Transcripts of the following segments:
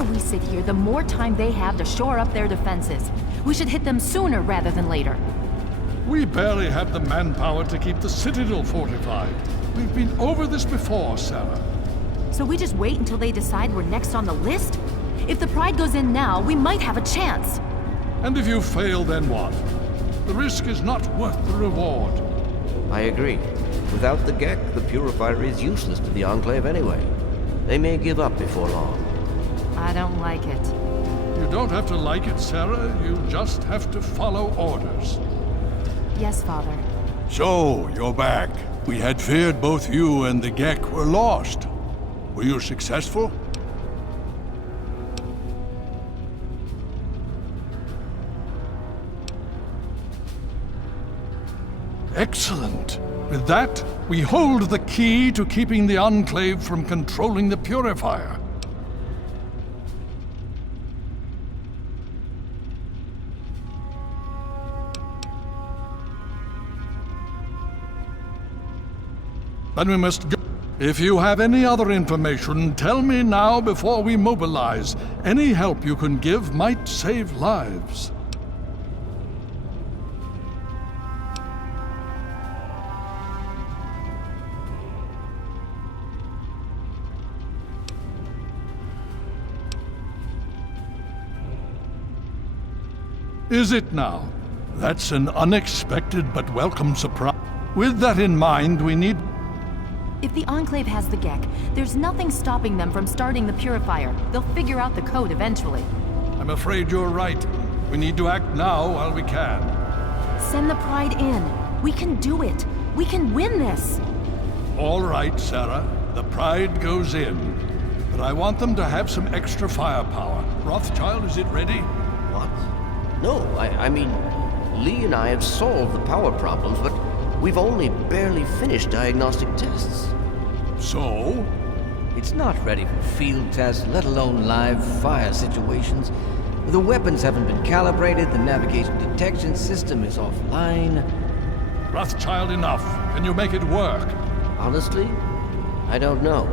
longer we sit here, the more time they have to shore up their defenses. We should hit them sooner rather than later. We barely have the manpower to keep the Citadel fortified. We've been over this before, Sarah. So we just wait until they decide we're next on the list? If the Pride goes in now, we might have a chance. And if you fail, then what? The risk is not worth the reward. I agree. Without the G.E.C.K, the Purifier is useless to the Enclave anyway. They may give up before long. I don't like it. You don't have to like it, Sarah. You just have to follow orders. Yes, Father. So, you're back. We had feared both you and the G.E.C.K were lost. Were you successful? Excellent. With that, we hold the key to keeping the Enclave from controlling the Purifier. Then we must go. If you have any other information, tell me now before we mobilize. Any help you can give might save lives. Is it now? That's an unexpected but welcome surprise. With that in mind, we need... If the Enclave has the G.E.C.K, there's nothing stopping them from starting the Purifier. They'll figure out the code eventually. I'm afraid you're right. We need to act now while we can. Send the Pride in. We can do it. We can win this. All right, Sarah. The Pride goes in. But I want them to have some extra firepower. Rothschild, is it ready? What? No, I mean, Lee and I have solved the power problems, but we've only barely finished diagnostic tests. So? It's not ready for field tests, let alone live fire situations. The weapons haven't been calibrated, the navigation detection system is offline. Rothschild, enough. Can you make it work? Honestly, I don't know.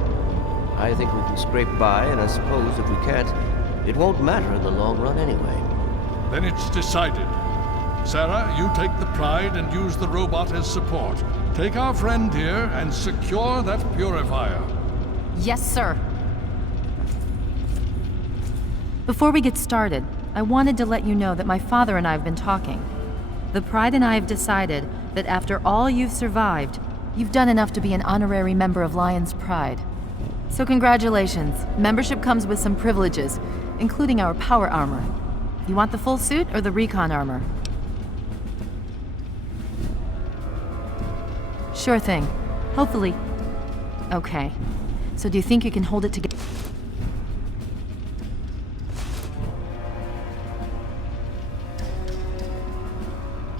I think we can scrape by, and I suppose if we can't, it won't matter in the long run anyway. Then it's decided. Sarah, you take the Pride and use the robot as support. Take our friend here and secure that Purifier. Yes, sir. Before we get started, I wanted to let you know that my father and I have been talking. The Pride and I have decided that after all you've survived, you've done enough to be an honorary member of Lion's Pride. So congratulations. Membership comes with some privileges, including our power armor. You want the full suit or the recon armor? Sure thing. Hopefully. Okay. So do you think you can hold it together?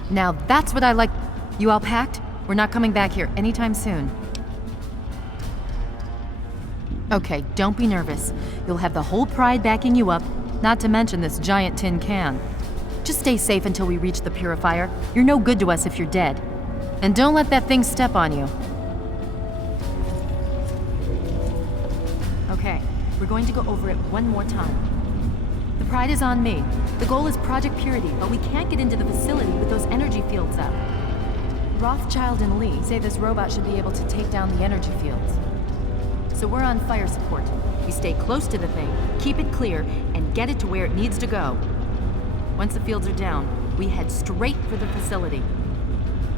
Now that's what I like. You all packed? We're not coming back here anytime soon. Okay, don't be nervous. You'll have the whole Pride backing you up, not to mention this giant tin can. Just stay safe until we reach the Purifier. You're no good to us if you're dead. And don't let that thing step on you. Okay, we're going to go over it one more time. The Pride is on me. The goal is Project Purity, but we can't get into the facility with those energy fields up. Rothschild and Lee say this robot should be able to take down the energy fields. So we're on fire support. We stay close to the thing, keep it clear, and get it to where it needs to go. Once the fields are down, we head straight for the facility.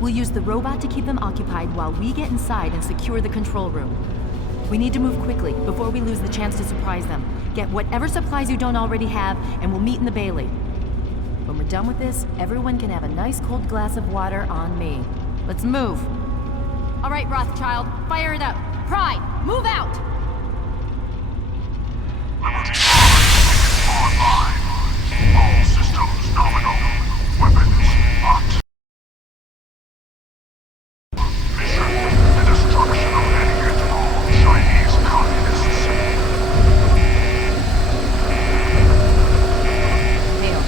We'll use the robot to keep them occupied while we get inside and secure the control room. We need to move quickly before we lose the chance to surprise them. Get whatever supplies you don't already have, and we'll meet in the Bailey. When we're done with this, everyone can have a nice cold glass of water on me. Let's move. All right, Rothschild, fire it up. Pride, move out! Online. All systems nominal. Weapons locked. Mission: the destruction of any and all Chinese communists. Hail.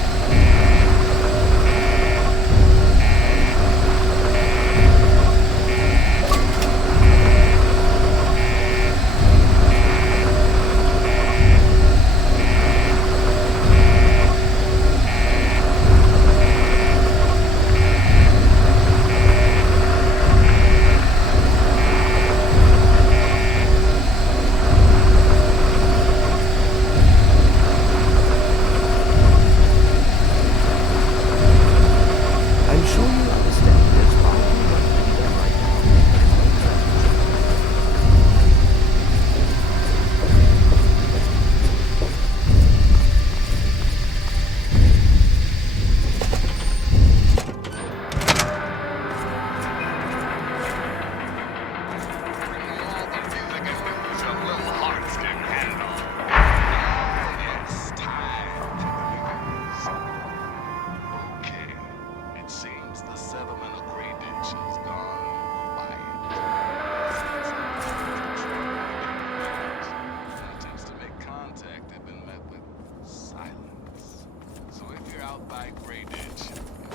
migrated.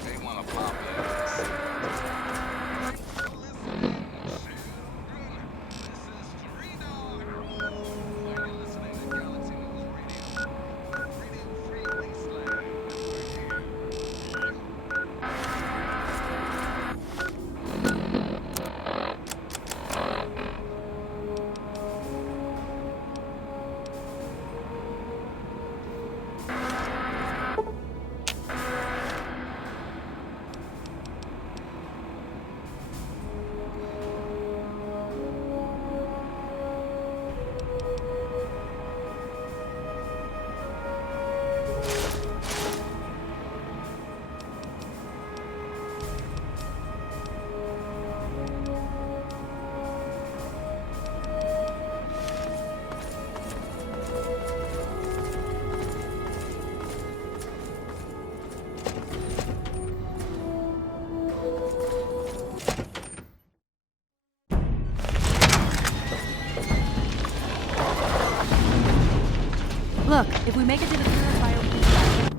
They want to populate the Listen, children. This is Three Dog. You're listening to Galaxy News Radio. Radio Free Wasteland. Look, if we make it to the purifier, we can start.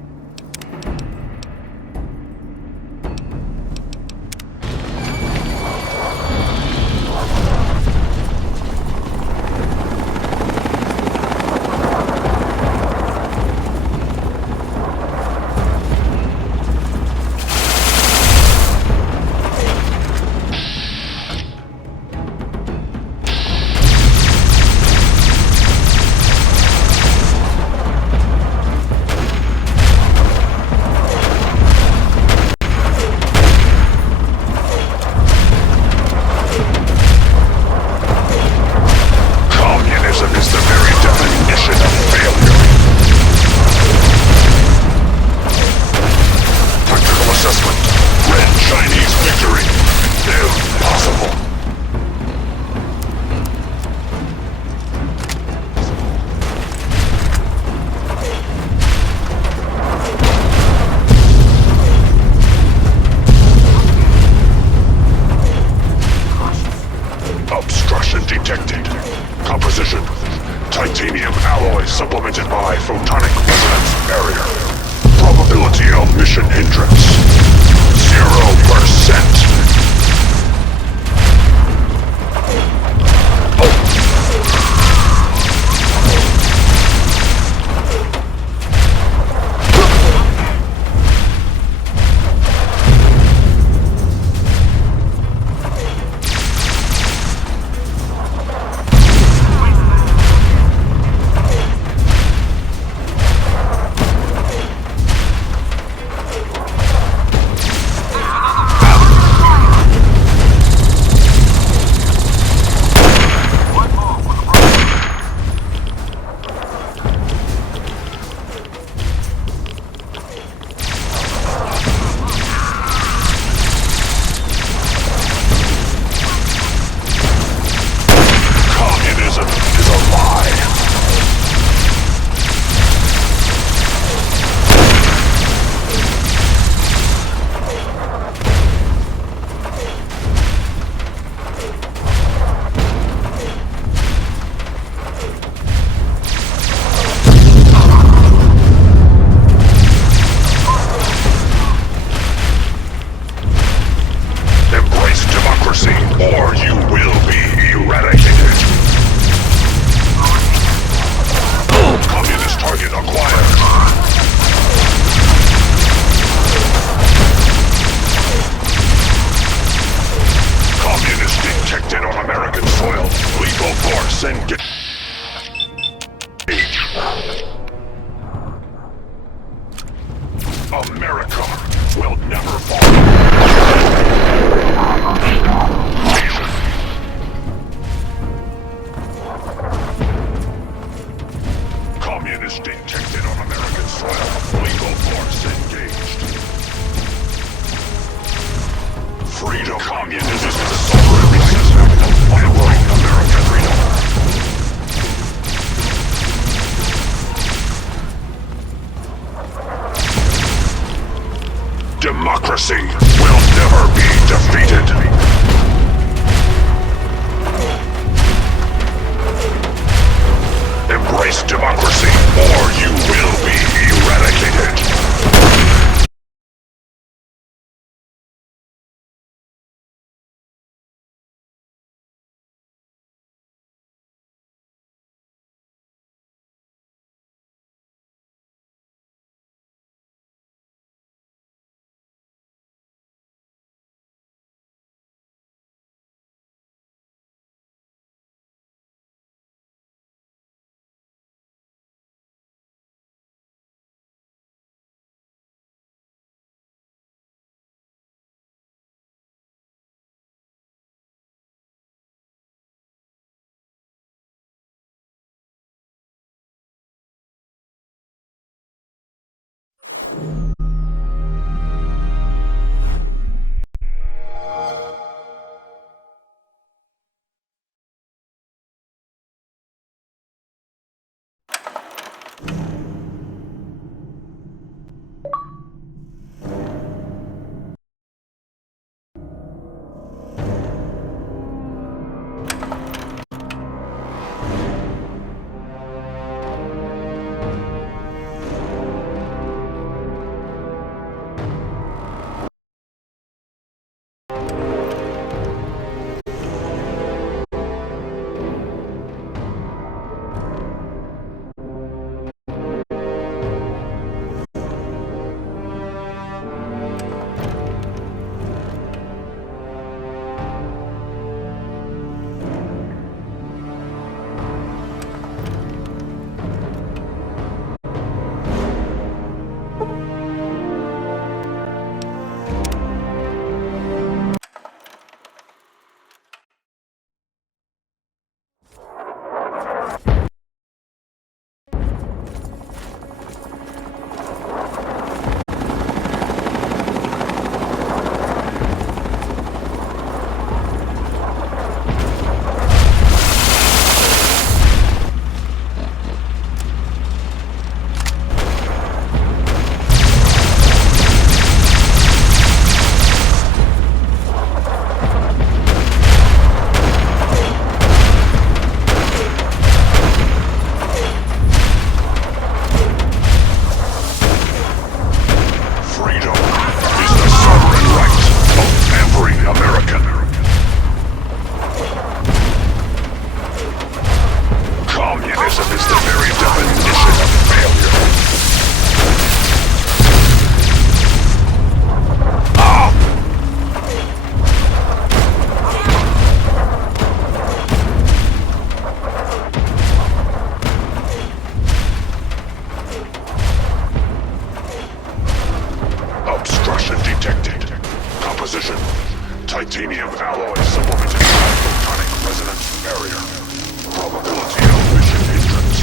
Communism is the very definition of failure. Tactical assessment. Red Chinese victory. Impossible. Obstruction detected. Composition. Titanium alloy supplemented by photonic resonance barrier. Probability of mission hindrance. 0%. Communism is a lie. Embrace democracy, or you will be eradicated. Communist target acquired. Communist detected on American soil. Lethal force engaged. America will never fall. Communist detected on American soil. Lethal force engaged. Freedom. Communism is the sovereign right. I bring American freedom. Democracy will never be defeated. Embrace democracy, or you will be eradicated. Titanium alloy supplemented by photonic resonance barrier. Probability of mission hindrance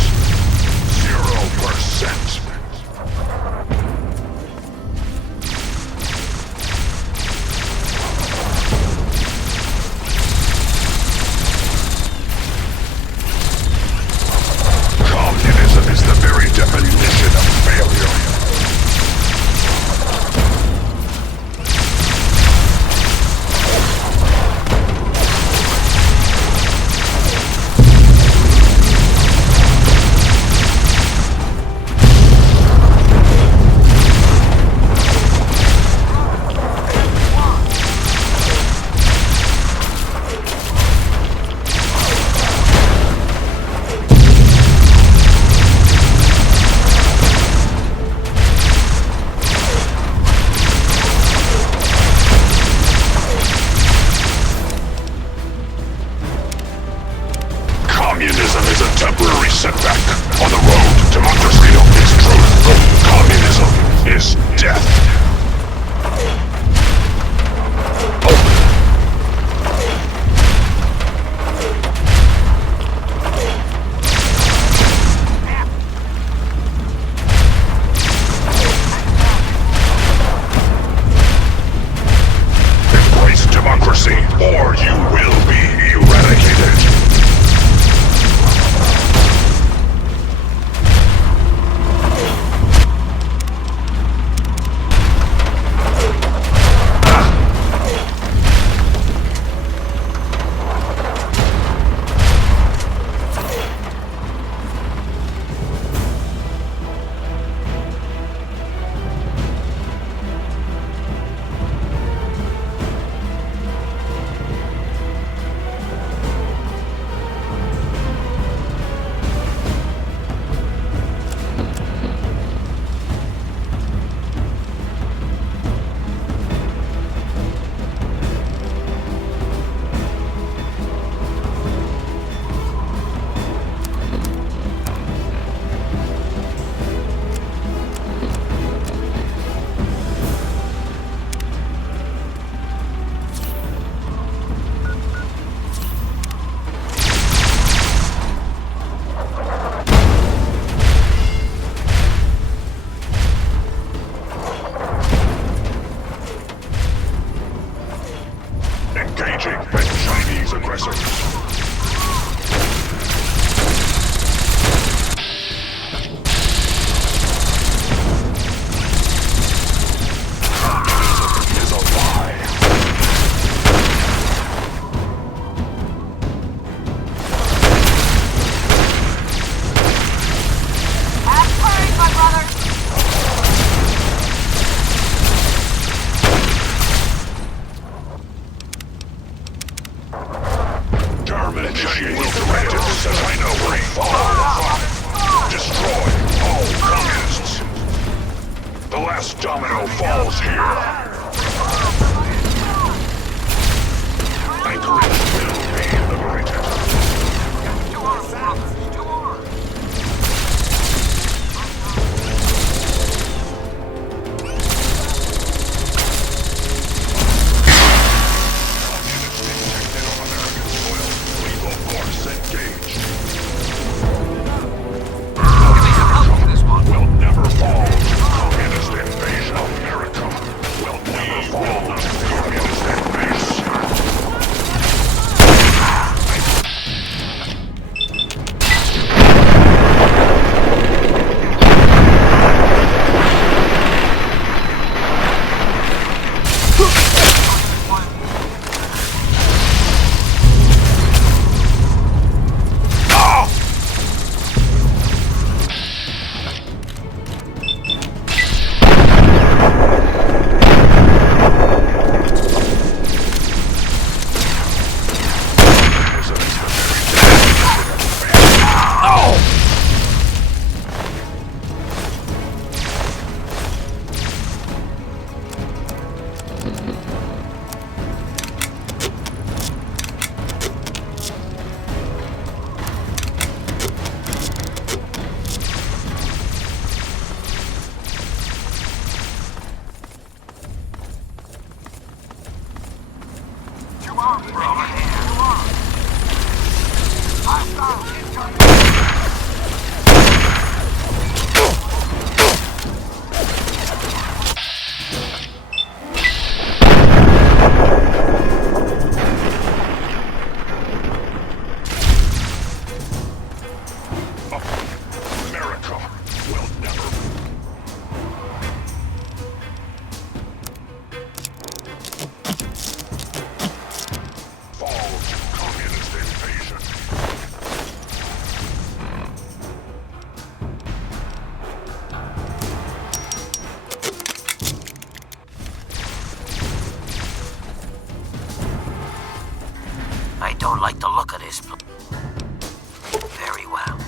0%. Communism is the very definition of failure. The last domino falls here. Anchorage will be liberated. Two arms, brothers. Two arms. Will never fall. Communist invasion of America will never fall. Communist invasion. America will never fall to communist invasion. I don't like the look of this. Very well.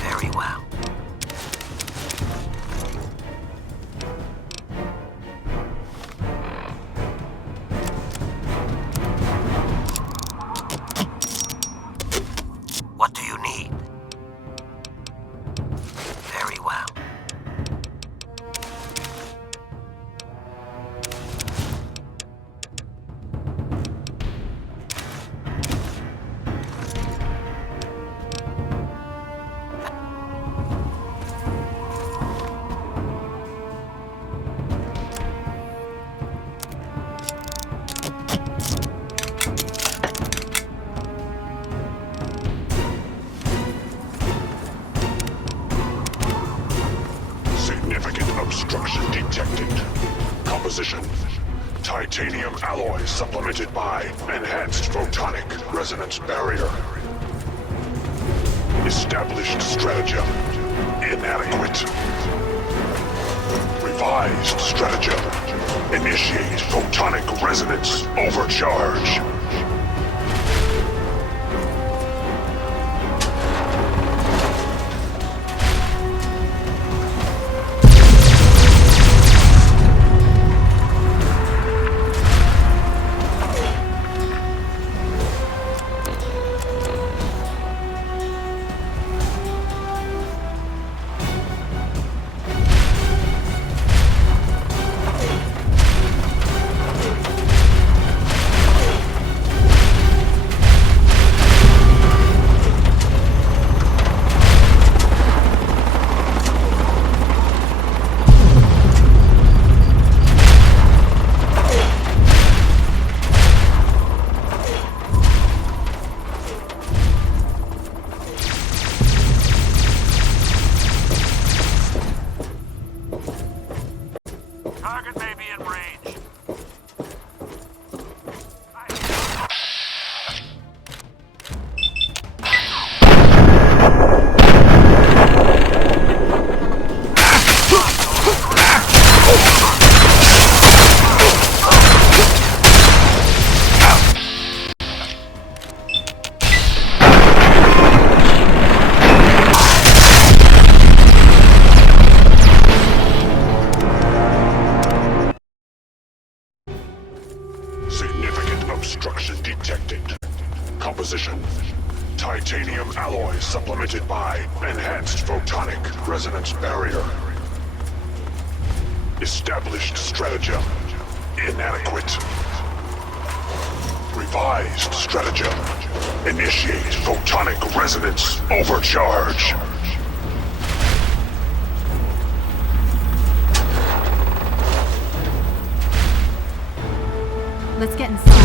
Very well. What do you need? Very well. Significant obstruction detected. Composition: titanium alloy supplemented by enhanced photonic resonance barrier. Established stratagem inadequate. Revised stratagem: initiate photonic resonance overcharge. obstruction detected. Composition: titanium alloy supplemented by enhanced photonic resonance barrier. Established stratagem: inadequate. Revised stratagem: initiate photonic resonance overcharge. Let's get inside.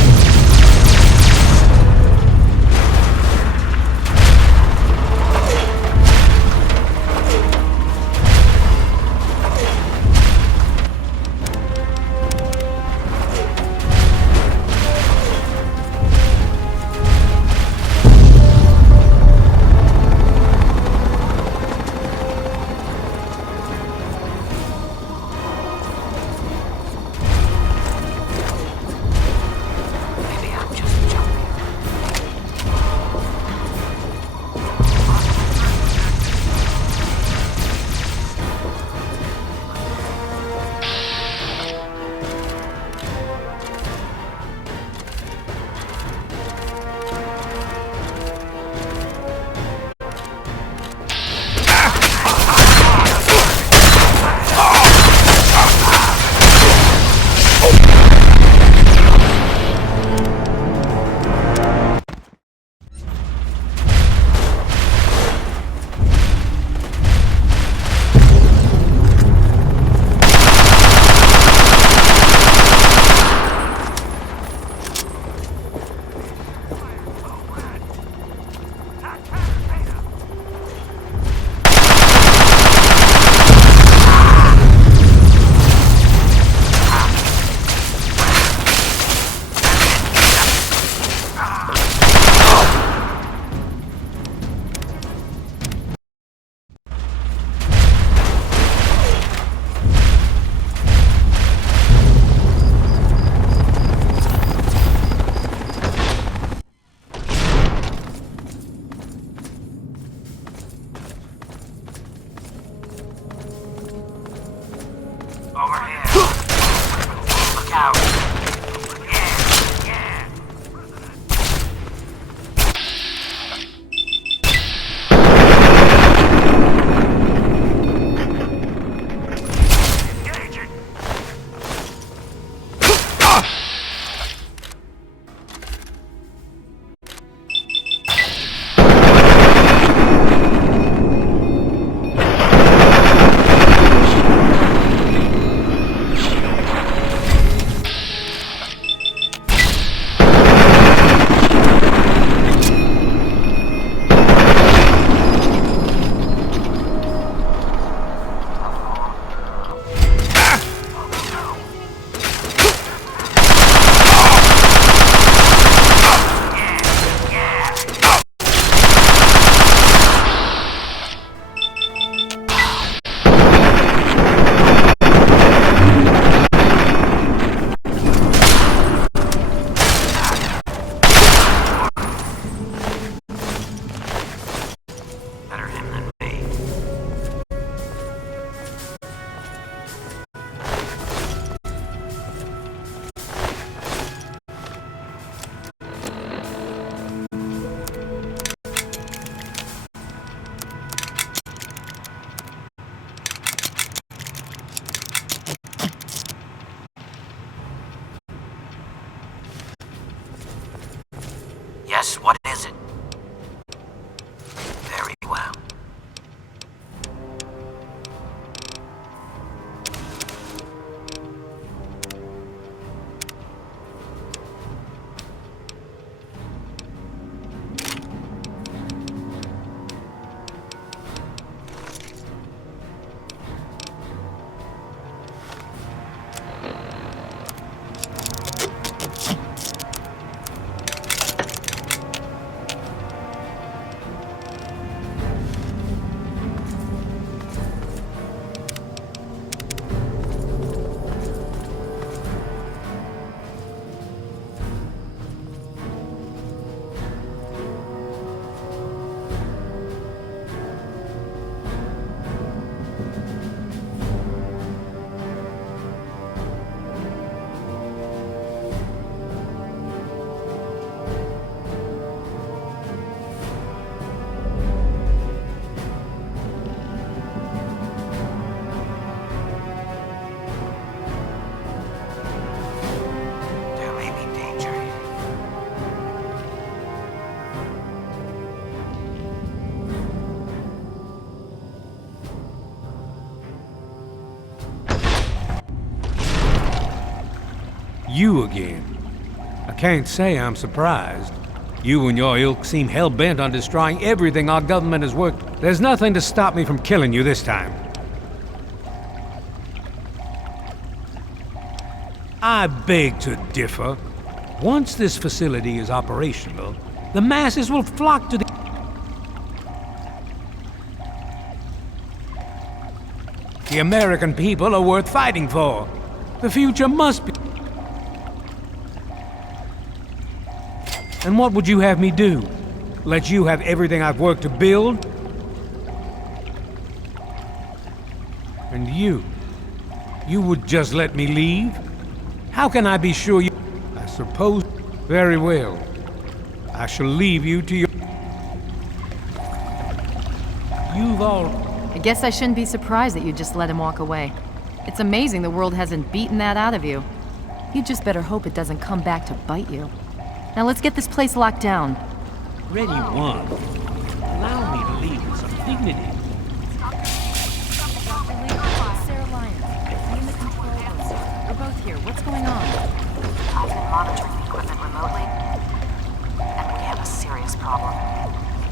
Over here. Look out. Yeah. Engaging. Better him than me. Yes, what is it? Very well. You again. I can't say I'm surprised. You and your ilk seem hell-bent on destroying everything our government has worked. There's nothing to stop me from killing you this time. I beg to differ. Once this facility is operational, the masses will flock to the... The American people are worth fighting for. The future must be... And what would you have me do? Let you have everything I've worked to build? And you would just let me leave? How can I be sure you... I suppose... Very well. I shall leave you to your... You've all... I guess I shouldn't be surprised that you just let him walk away. It's amazing the world hasn't beaten that out of you. You just better hope it doesn't come back to bite you. Now let's get this place locked down. Ready one. Allow me to leave with some dignity. Sarah Lyons, me in the control room. We're both here. What's going on? I've been monitoring the equipment remotely, and we have a serious problem.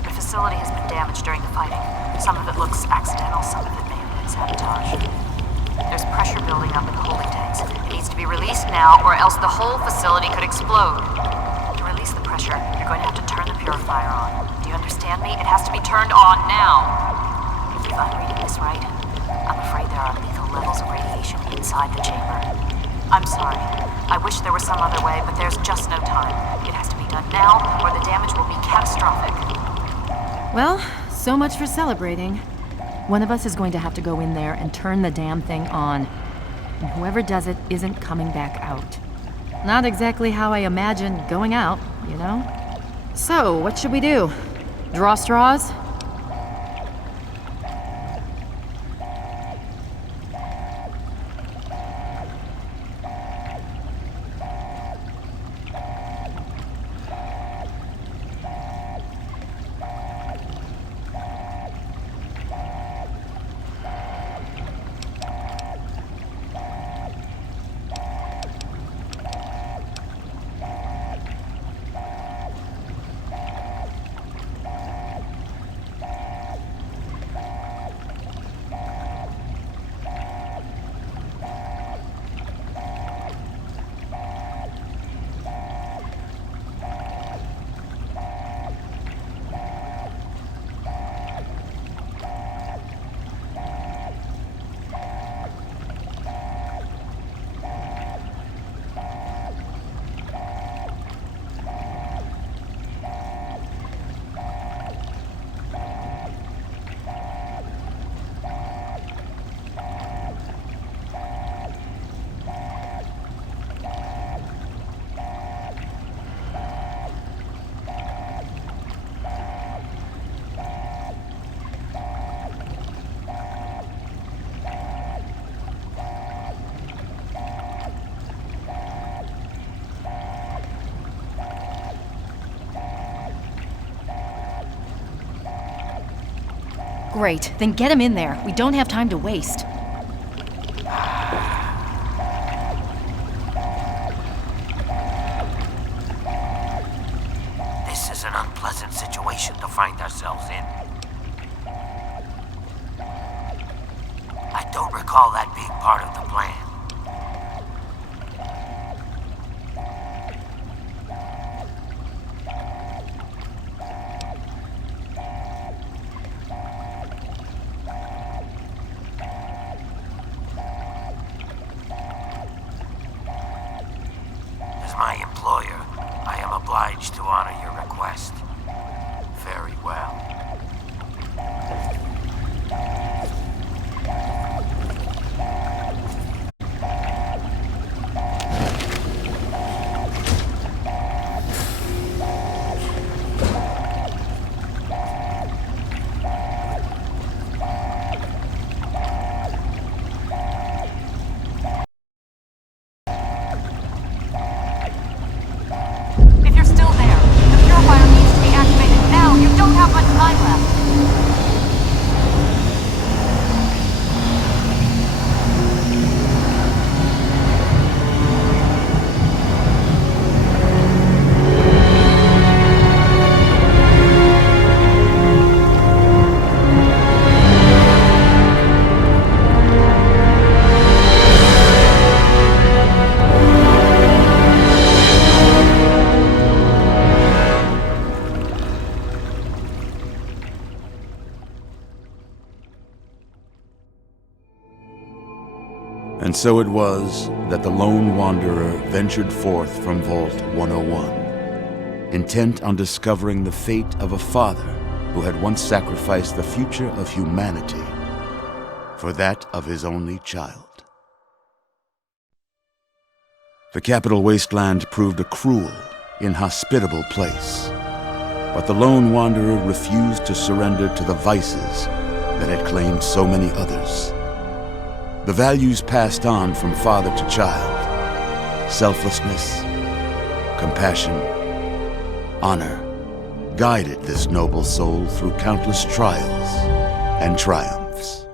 The facility has been damaged during the fighting. Some of it looks accidental, some of it may have been sabotage. There's pressure building up in the holding tanks. It needs to be released now, or else the whole facility could explode. To release the pressure, you're going to have to turn the purifier on. Do you understand me? It has to be turned on now. If I'm reading this right, I'm afraid there are lethal levels of radiation inside the chamber. I'm sorry. I wish there was some other way, but there's just no time. It has to be done now, or the damage will be catastrophic. Well, so much for celebrating. One of us is going to have to go in there and turn the damn thing on. And whoever does it isn't coming back out. Not exactly how I imagine going out, you know? So, what should we do? Draw straws? Great, then get him in there. We don't have time to waste. This is an unpleasant situation to find ourselves in. I don't recall that being part of the plan. As my employer, I am obliged to honor your request. Very well. If you're still there, the purifier needs to be activated now. You don't have much time. And so it was that the lone wanderer ventured forth from Vault 101, intent on discovering the fate of a father who had once sacrificed the future of humanity for that of his only child. The Capital Wasteland proved a cruel, inhospitable place, but the lone wanderer refused to surrender to the vices that had claimed so many others. The values passed on from father to child, selflessness, compassion, honor, guided this noble soul through countless trials and triumphs.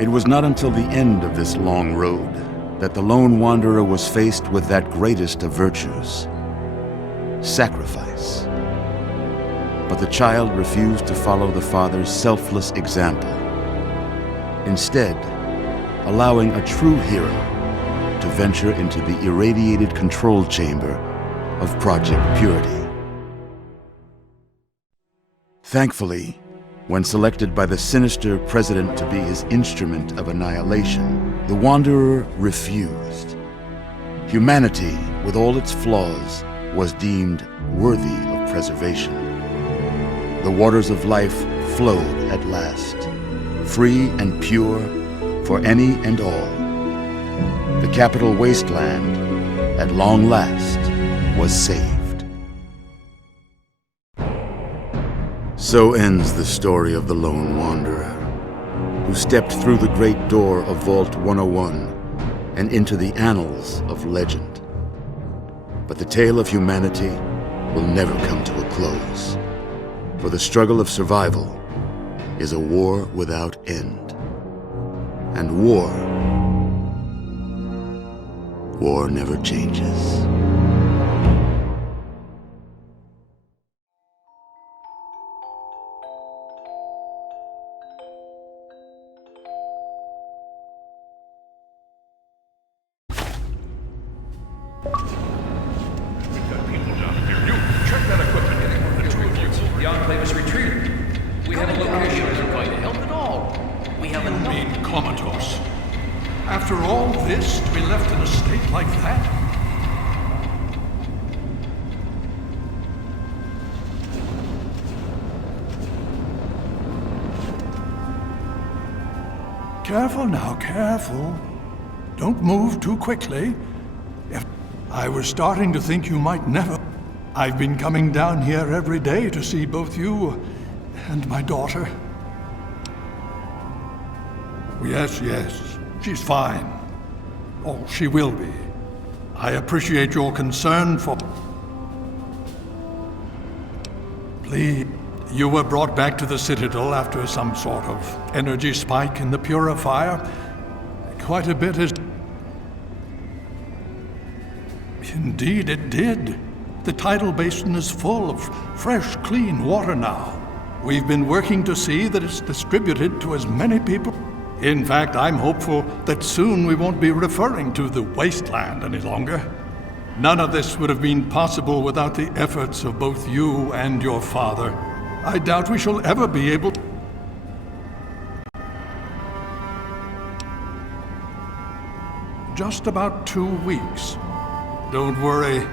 It was not until the end of this long road that the lone wanderer was faced with that greatest of virtues, sacrifice. But the child refused to follow the father's selfless example, instead allowing a true hero to venture into the irradiated control chamber of Project Purity. Thankfully, when selected by the sinister president to be his instrument of annihilation, the Wanderer refused. Humanity, with all its flaws, was deemed worthy of preservation. The waters of life flowed at last, free and pure for any and all. The Capital Wasteland, at long last, was saved. So ends the story of the Lone Wanderer, who stepped through the great door of Vault 101 and into the annals of legend. But the tale of humanity will never come to a close, for the struggle of survival is a war without end. And war never changes. After all this, to be left in a state like that? Careful now, careful. Don't move too quickly. I was starting to think you might never. I've been coming down here every day to see both you and my daughter. Yes, she's fine. Oh, she will be. I appreciate your concern for... Please, you were brought back to the Citadel after some sort of energy spike in the purifier. Quite a bit has... Indeed, it did. The tidal basin is full of fresh, clean water now. We've been working to see that it's distributed to as many people. In fact, I'm hopeful that soon we won't be referring to the wasteland any longer. None of this would have been possible without the efforts of both you and your father. I doubt we shall ever be able to... Just about 2 weeks. Don't worry.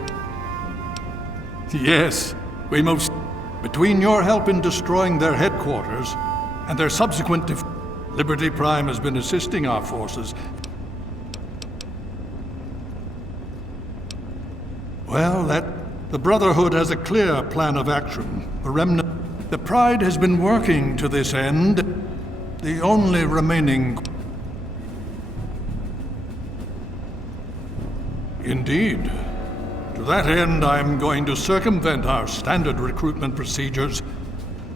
Yes, we most... Between your help in destroying their headquarters and their subsequent Liberty Prime has been assisting our forces. Well, the Brotherhood has a clear plan of action. The Pride has been working to this end. The only remaining... Indeed. To that end, I'm going to circumvent our standard recruitment procedures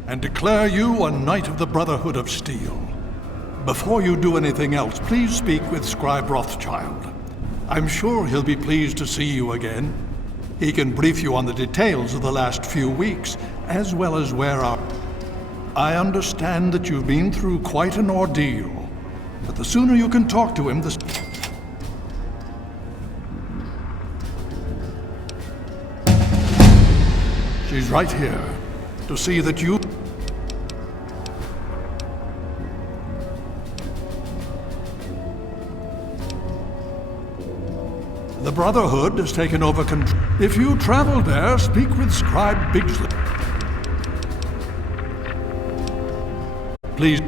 and declare you a Knight of the Brotherhood of Steel. Before you do anything else, please speak with Scribe Rothschild. I'm sure he'll be pleased to see you again. He can brief you on the details of the last few weeks, as well as where our... I understand that you've been through quite an ordeal, but the sooner you can talk to him, the... He's right here to see that you... The Brotherhood has taken over control. If you travel there, speak with Scribe Bigsley. Please.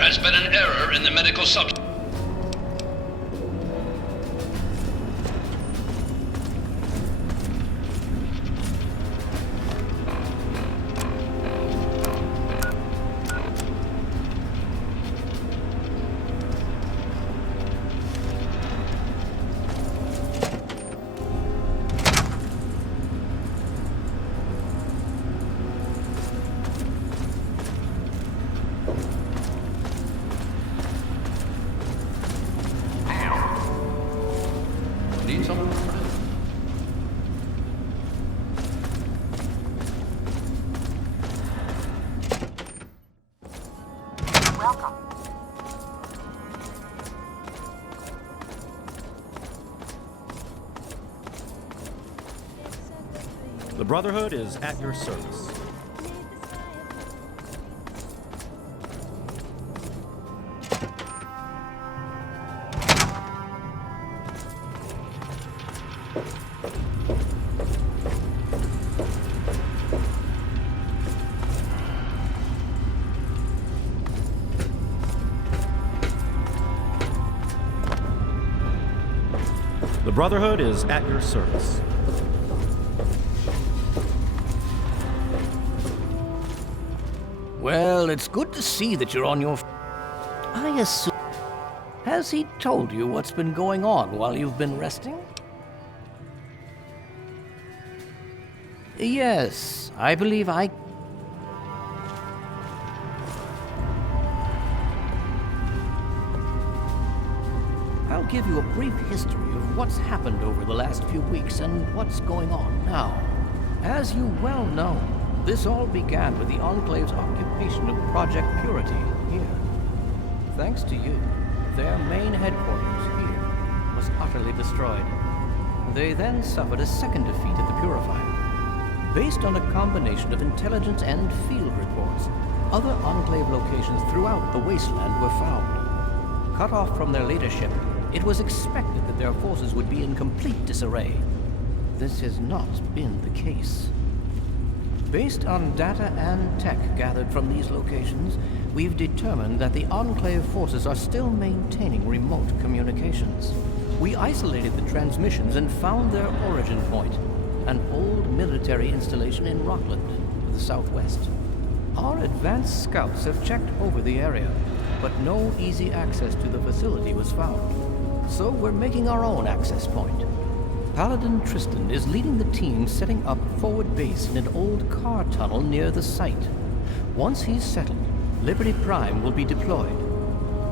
There has been an error in the medical substance. Need something? Welcome. The Brotherhood is at your service. The Brotherhood is at your service. Well, it's good to see that you're on your... I assume... Has he told you what's been going on while you've been resting? Yes, I believe I... I'll give you a brief history of what's happened over the last few weeks and what's going on now. As you well know, this all began with the Enclave's occupation of Project Purity here. Thanks to you, their main headquarters here was utterly destroyed. They then suffered a second defeat at the Purifier. Based on a combination of intelligence and field reports, other Enclave locations throughout the wasteland were found. Cut off from their leadership, it was expected that their forces would be in complete disarray. This has not been the case. Based on data and tech gathered from these locations, we've determined that the Enclave forces are still maintaining remote communications. We isolated the transmissions and found their origin point, an old military installation in Rockland, to the southwest. Our advanced scouts have checked over the area, but no easy access to the facility was found. So we're making our own access point. Paladin Tristan is leading the team setting up forward base in an old car tunnel near the site. Once he's settled, Liberty Prime will be deployed.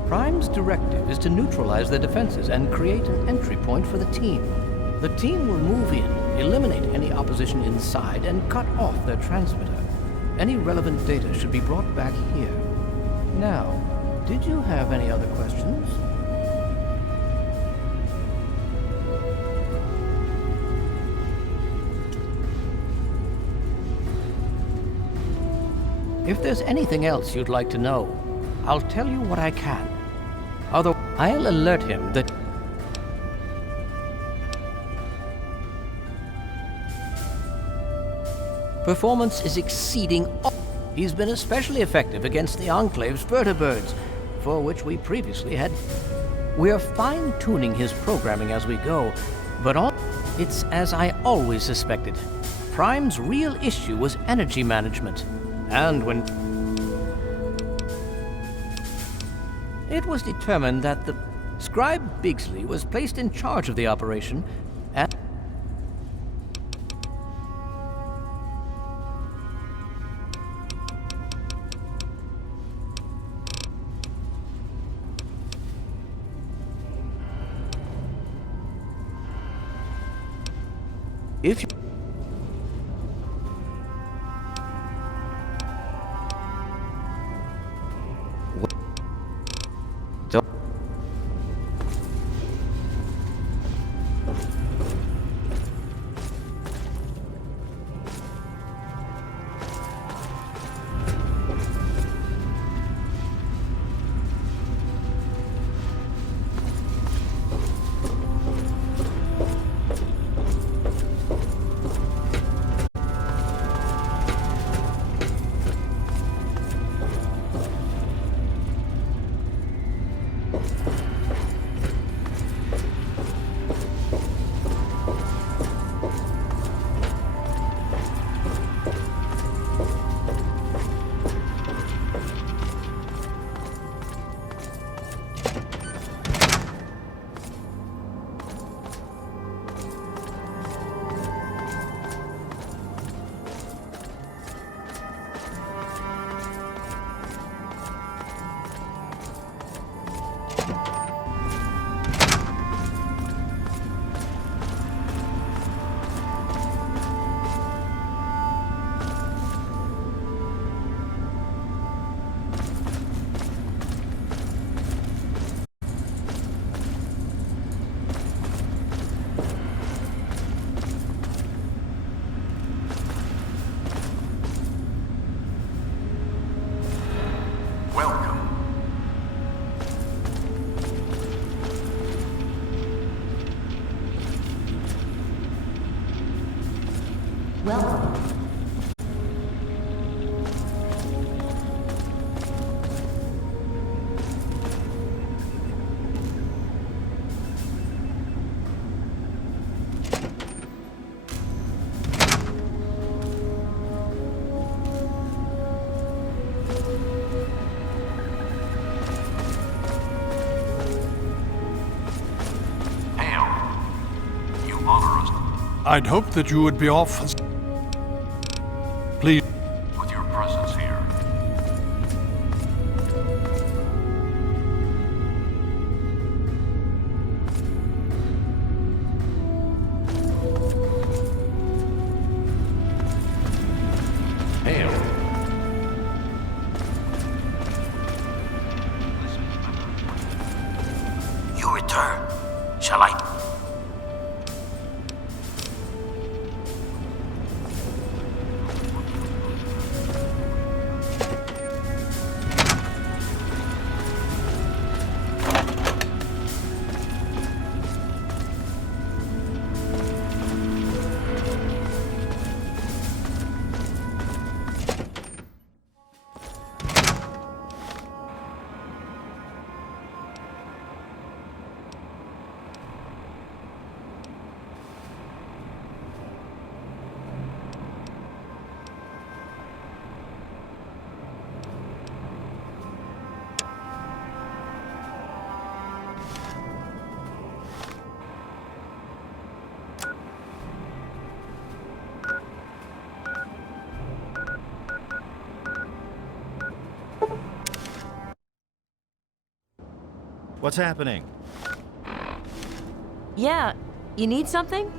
Prime's directive is to neutralize their defenses and create an entry point for the team. The team will move in, eliminate any opposition inside, and cut off their transmitter. Any relevant data should be brought back here. Now, did you have any other questions? If there's anything else you'd like to know, I'll tell you what I can. Although I'll alert him that... Performance is exceeding all. He's been especially effective against the Enclave's vertibirds, for which we previously had... We're fine-tuning his programming as we go, but it's as I always suspected. Prime's real issue was energy management. And when it was determined that the Scribe Bigsley was placed in charge of the operation, and if you I'd hoped that you would be off. Please. With your presence here. Hail. You return. Shall I? What's happening? Yeah, you need something?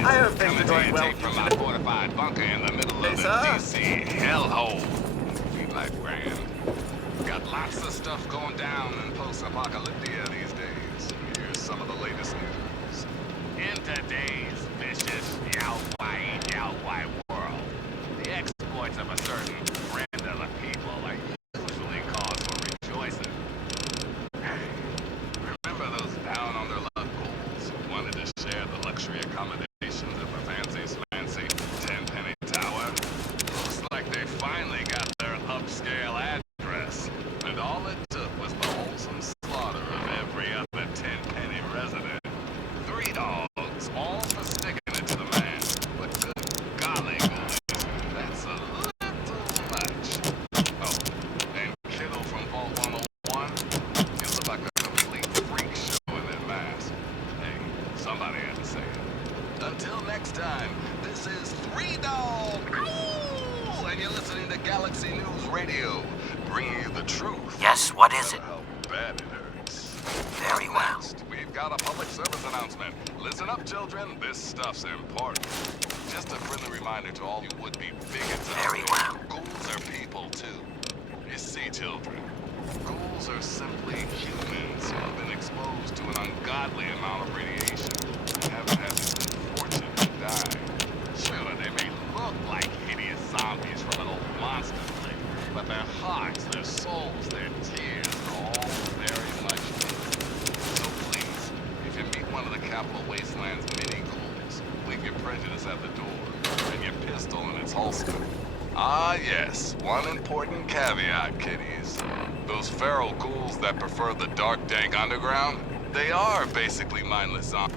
I heard things are going well. From my fortified bunker in the middle of the D.C. hellhole. We like grand. Got lots of stuff going down in post-apocalyptia these days. Here's some of the latest news. In today's vicious yow-wai world, the exploits of a certain friend of the people are usually cause for rejoicing. Hey, remember those down on their luck ghouls who wanted to share the luxury accommodations at the fancy-smancy 10-penny tower? Looks like they finally got their upscale address, and all it took was the wholesome slaughter of time. This is Three Dog. Ow! And you're listening to Galaxy News Radio, bringing you the truth. Yes, what is it? How bad it hurts. Very well. Next, we've got a public service announcement. Listen up, children. This stuff's important. Just a friendly reminder to all you would-be bigots out Very there. well. Ghouls are people, too. You see, children, ghouls are simply humans who have been exposed to an ungodly amount of radiation and haven't had the good fortune to die. Sure, they may look like hideous zombies from an old monster flick, but their hearts, their souls, their tears are all very much human. So please, if you meet one of the Capital Wasteland's many ghouls, leave your prejudice at the door and your pistol in its holster. Ah, yes. One important caveat, kiddies. Those feral ghouls that prefer the dark, dank underground, they are basically mindless zombies.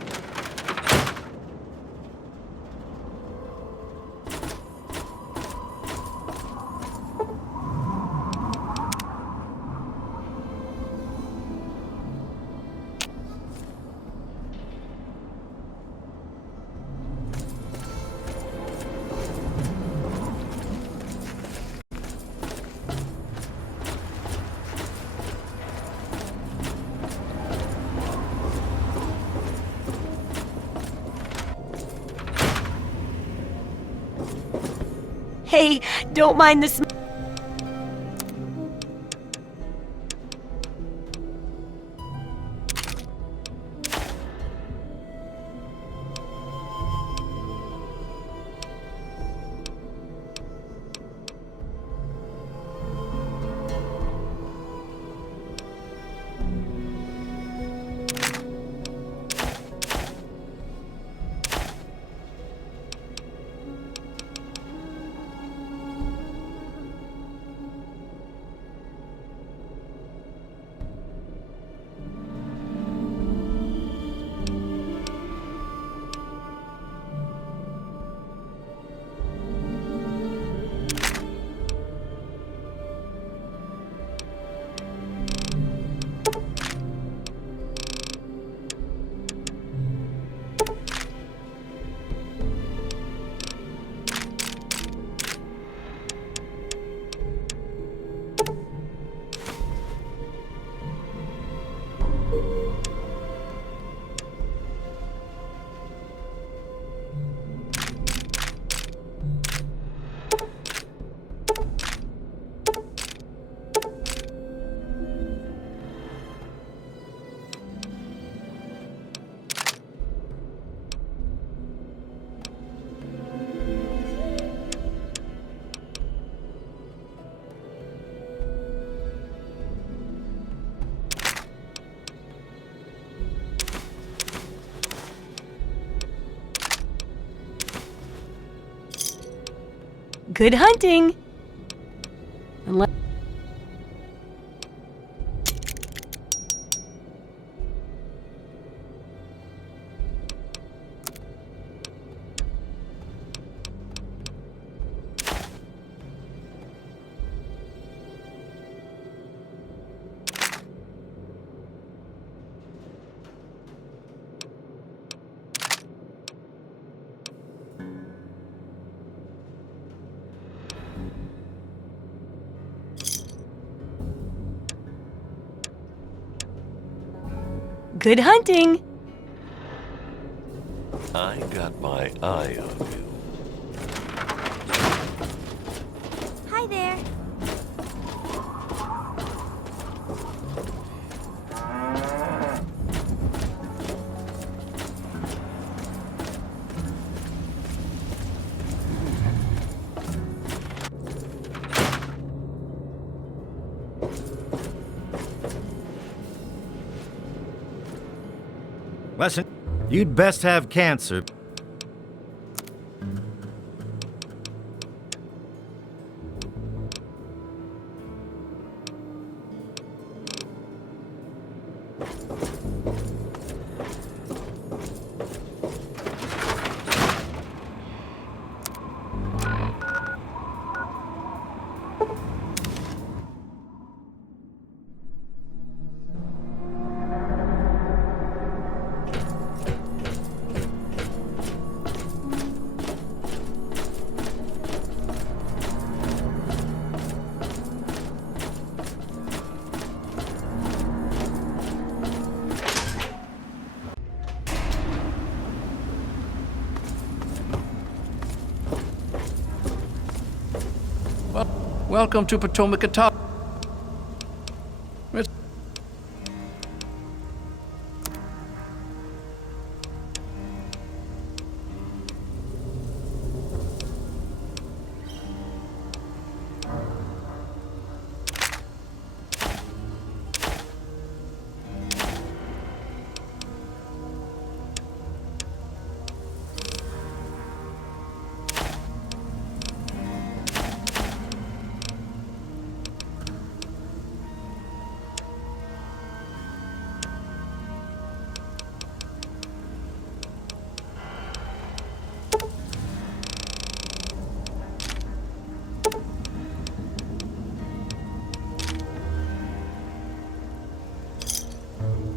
Hey, don't mind the sm- Good hunting! Unless good hunting! I got my eye on you. Hi there. Listen, you'd best have cancer. Welcome to Potomac Atoll.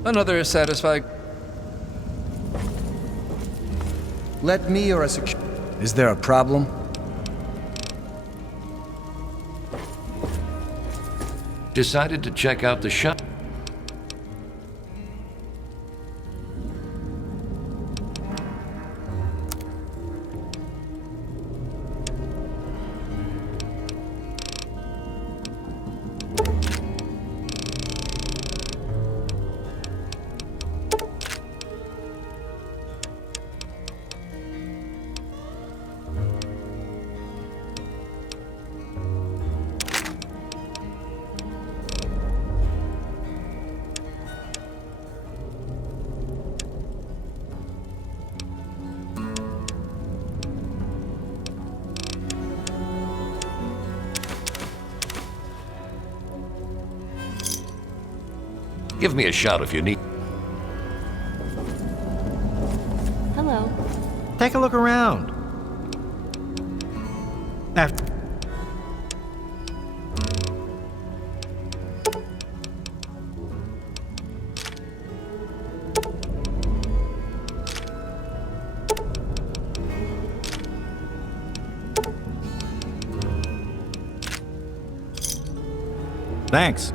Another satisfied. Let me or a Is there a problem? Decided to check out the shop. Give me a shout if you need. Hello. Take a look around. After. Thanks.